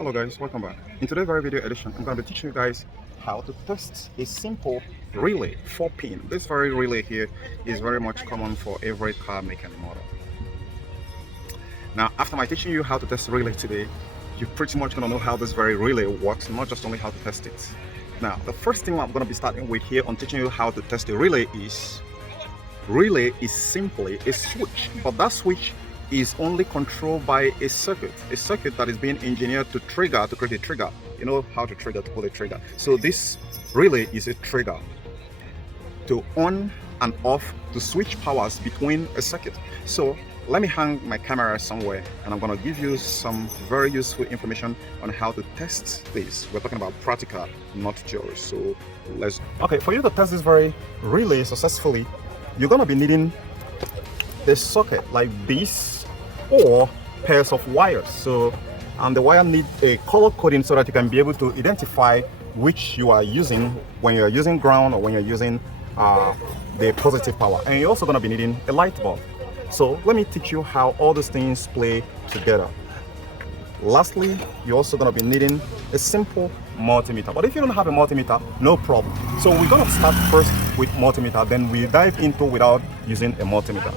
Hello guys, welcome back. In today's very video edition, I'm going to be teaching you guys how to test a simple relay 4-pin. This very relay here is very much common for every car make and model. Now, after my teaching you how to test a relay today, you're pretty much going to know how this very relay works, not just only how to test it. Now, the first thing I'm going to be starting with here on teaching you how to test a relay is simply a switch, but that switch is only controlled by a circuit that is being engineered to create a trigger. You know how to trigger, to pull a trigger. So this relay is a trigger to on and off, to switch powers between a circuit. So let me hang my camera somewhere and I'm going to give you some very useful information on how to test this. We're talking about practical, not theory. So okay, for you to test this very relay successfully, you're going to be needing a socket like this or pairs of wires. So and the wire needs a color coding so that you can be able to identify which you are using when you're using ground or when you're using the positive power. And you're also going to be needing a light bulb. So let me teach you how all these things play together. Lastly, you're also going to be needing a simple multimeter. But if you don't have a multimeter, no problem. So we're going to start first with multimeter, then we dive into without using a multimeter.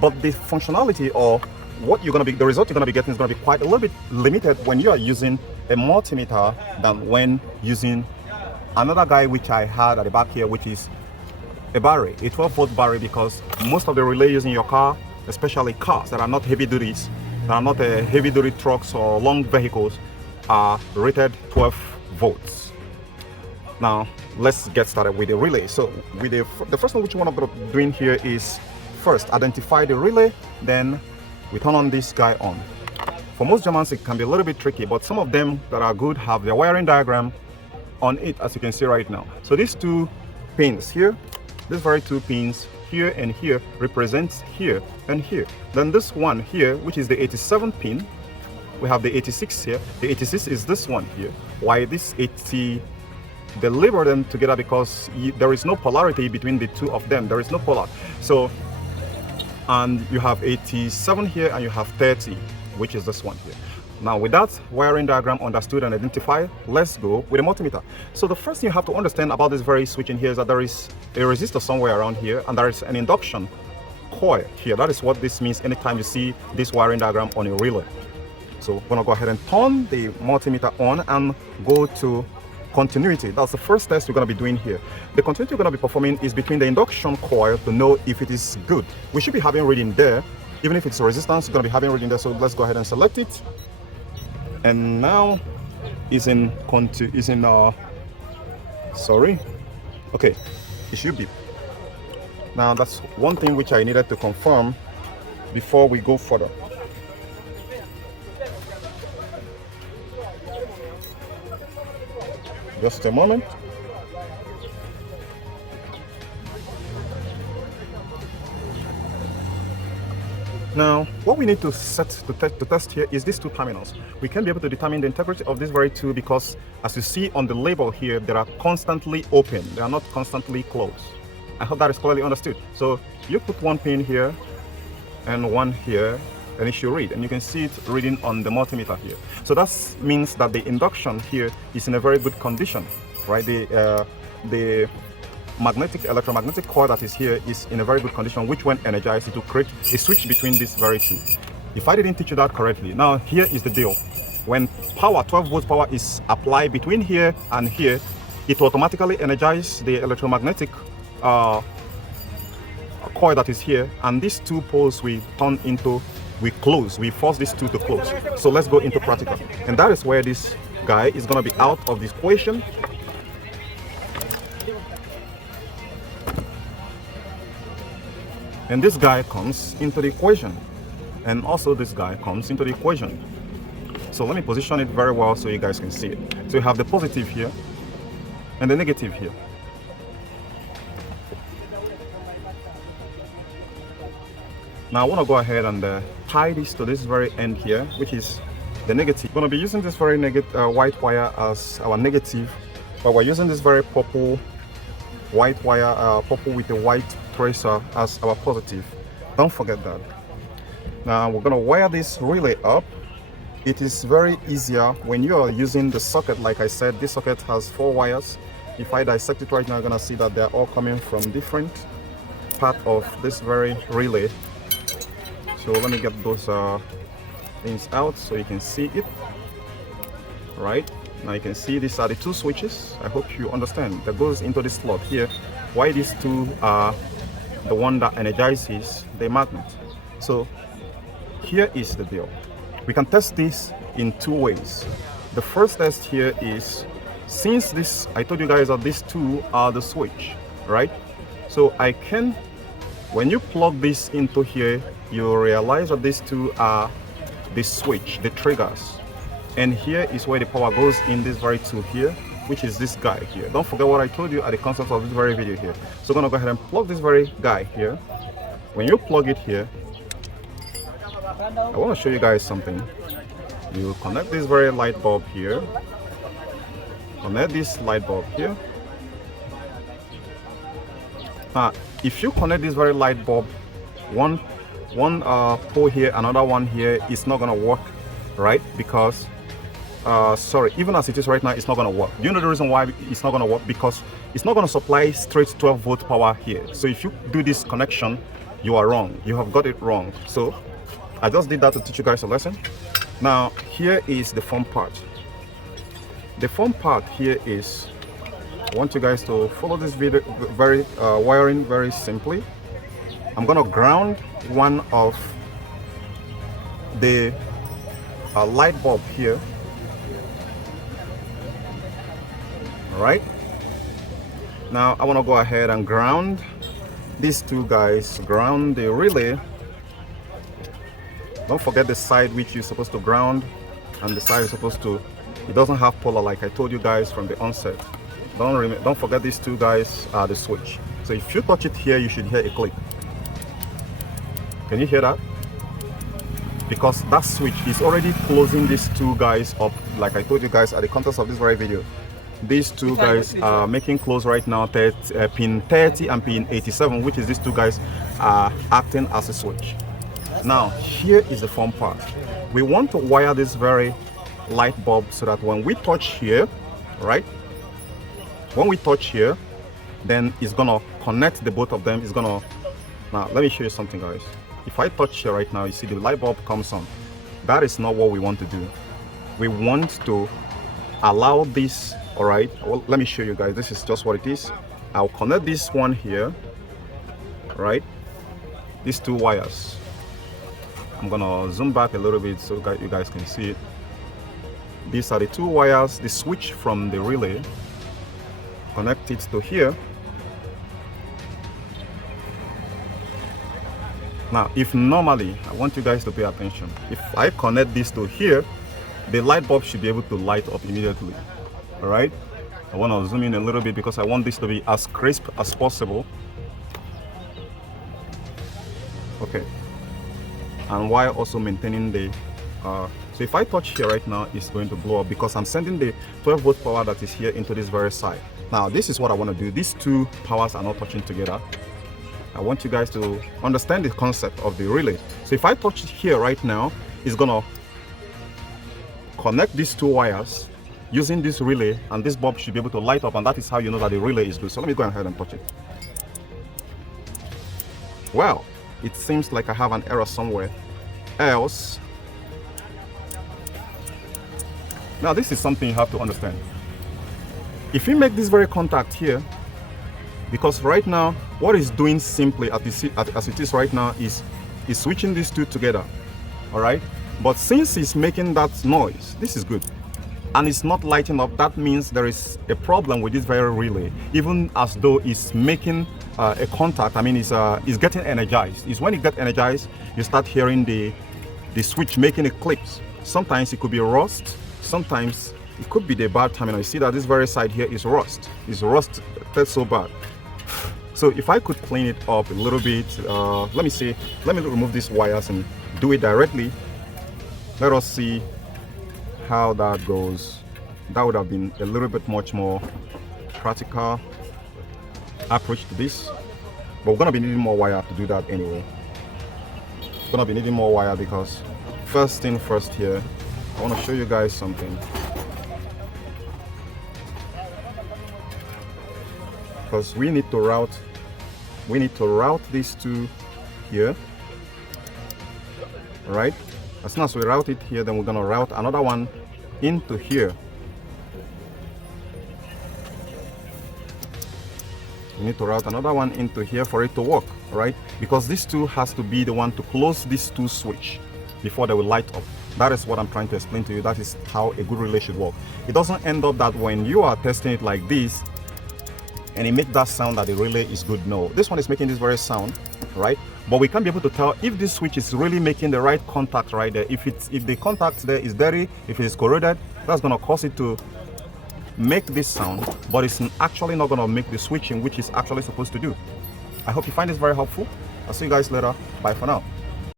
But the functionality or the result you're going to be getting is going to be quite a little bit limited when you are using a multimeter than when using another guy which I had at the back here, which is a battery, a 12-volt battery, because most of the relay using your car, especially cars that are not heavy duties, that are not heavy duty trucks or long vehicles, are rated 12 volts. Now let's get started with the relay. So with the first thing which we want to be doing here is first identify the relay, then we turn on this guy on. For most Germans it can be a little bit tricky, but some of them that are good have their wiring diagram on it, as you can see right now. So these two pins here, these very two pins here and here, represents here and here. Then this one here, which is the 87 pin, we have the 86 here. The 86 is this one here. Why this 80? They label them together because there is no polarity between the two of them. There is no polar. So, and you have 87 here and you have 30, which is this one here. Now with that wiring diagram understood and identified, let's go with a multimeter. So the first thing you have to understand about this very switch in here is that there is a resistor somewhere around here and there is an induction coil here. That is what this means anytime you see this wiring diagram on a relay. So we're gonna go ahead and turn the multimeter on and go to continuity. That's the first test we're going to be doing here. The continuity we're going to be performing is between the induction coil to know if it is good. We should be having reading there. Even if it's a resistance, we're going to be having reading there. So let's go ahead and select it. And now is in sorry. Okay, it should be. Now that's one thing which I needed to confirm before we go further. Just a moment. Now, what we need to set to test here is these two terminals. We can be able to determine the integrity of these very two because, as you see on the label here, they are constantly open. They are not constantly closed. I hope that is clearly understood. So you put one pin here and one here, and it should read, and you can see it reading on the multimeter here. So that means that the induction here is in a very good condition, right? The electromagnetic coil that is here is in a very good condition, which when energized it will create a switch between these very two. If I didn't teach you that correctly, now here is the deal. When power, 12 volts power, is applied between here and here, it will automatically energize the electromagnetic coil that is here, and these two poles we force these two to close. So let's go into practical, and that is where this guy is going to be out of this equation. And this guy comes into the equation, and also this guy comes into the equation. So let me position it very well so you guys can see it. So you have the positive here and the negative here. Now I want to go ahead and tie this to this very end here, which is the negative. We're going to be using this very white wire as our negative, but we're using this very purple white wire, purple with a white tracer as our positive. Don't forget that. Now we're going to wire this relay up it is very easier when you are using the socket. Like I said, this socket has 4 wires. If I dissect it right now, you're gonna see that they're all coming from different part of this very relay. So let me get those things out so you can see it. Right now you can see these are the 2 switches. I hope you understand that goes into this slot here. Why these 2 are the one that energizes the magnet. So here is the deal. We can test this in 2 ways. The first test here is, since this, I told you guys that these 2 are the switch, right? So I can, when you plug this into here, you realize that these 2 are the switch, the triggers. And here is where the power goes in this very tool here, which is this guy here. Don't forget what I told you at the concept of this very video here. So I'm gonna go ahead and plug this very guy here. When you plug it here, I want to show you guys something. You connect this very light bulb here. Connect this light bulb here. If you connect this very light bulb, one pole here, another one here, it's not gonna work, right? Because sorry, even as it is right now, it's not gonna work. Do you know the reason why it's not gonna work? Because it's not gonna supply straight 12-volt power here. So if you do this connection, you are wrong. You have got it wrong. So I just did that to teach you guys a lesson. Now here is the fun part. The fun part here is, I want you guys to follow this video very wiring very simply. I'm gonna ground one of the light bulb here. All right. Now I want to go ahead and ground these 2 guys. Ground the relay. Don't forget the side which you're supposed to ground, and the side you're supposed to. It doesn't have polar like I told you guys from the onset. Don't forget these 2 guys are the switch. So if you touch it here, you should hear a click. Can you hear that? Because that switch is already closing these 2 guys up, like I told you guys at the context of this very video. These 2 guys are making close right now, pin 30 and pin 87, which is these 2 guys are acting as a switch. Now here is the fun part. We want to wire this very light bulb so that when we touch here, right, when we touch here, then it's gonna connect the both of them. It's gonna, now let me show you something, guys. If I touch here right now, you see the light bulb comes on. That is not what we want to do. We want to allow this. All right, well, let me show you guys. This is just what it is. I'll connect this one here, right? These 2 wires. I'm gonna zoom back a little bit so you guys can see it. These are the 2 wires, the switch from the relay. Connect it to here. Now, if normally, I want you guys to pay attention. If I connect this to here, the light bulb should be able to light up immediately. All right, I want to zoom in a little bit because I want this to be as crisp as possible. Okay, and while also maintaining the so if I touch here right now, it's going to blow up because I'm sending the 12-volt power that is here into this very side. Now this is what I want to do. These 2 powers are not touching together. I want you guys to understand the concept of the relay. So if I touch it here right now, it's gonna connect these 2 wires using this relay, and this bulb should be able to light up, and that is how you know that the relay is good. So let me go ahead and touch it. Well, it seems like I have an error somewhere else. Now this is something you have to understand. If you make this very contact here, because right now what it's doing simply as it is right now is switching these 2 together. All right, but since it's making that noise, this is good, and it's not lighting up, that means there is a problem with this very relay, even as though it's making a contact. I mean, it's getting energized. It's when it gets energized, you start hearing the switch making a clicks. Sometimes it could be rust, sometimes it could be the bad terminal. You see that this very side here is rust. It's rust that's so bad. So if I could clean it up a little bit, let me see, let me remove these wires and do it directly. Let us see how that goes. That would have been a little bit much more practical approach to this, but we're gonna be needing more wire to do that anyway. We're gonna be needing more wire because first thing first here, I want to show you guys something, because we need to route these two here, right? As soon as we route it here, then we're going to route another one into here. We need to route another one into here for it to work, right? Because this two has to be the one to close this two switch before they will light up. That is what I'm trying to explain to you. That is how a good relay should work. It doesn't end up that when you are testing it like this and it makes that sound that the relay is good. No, this one is making this very sound, right? But we can't be able to tell if this switch is really making the right contact right there. If the contact there is dirty, if it is corroded, that's going to cause it to make this sound, but it's actually not going to make the switching which it's actually supposed to do. I hope you find this very helpful. I'll see you guys later. Bye for now.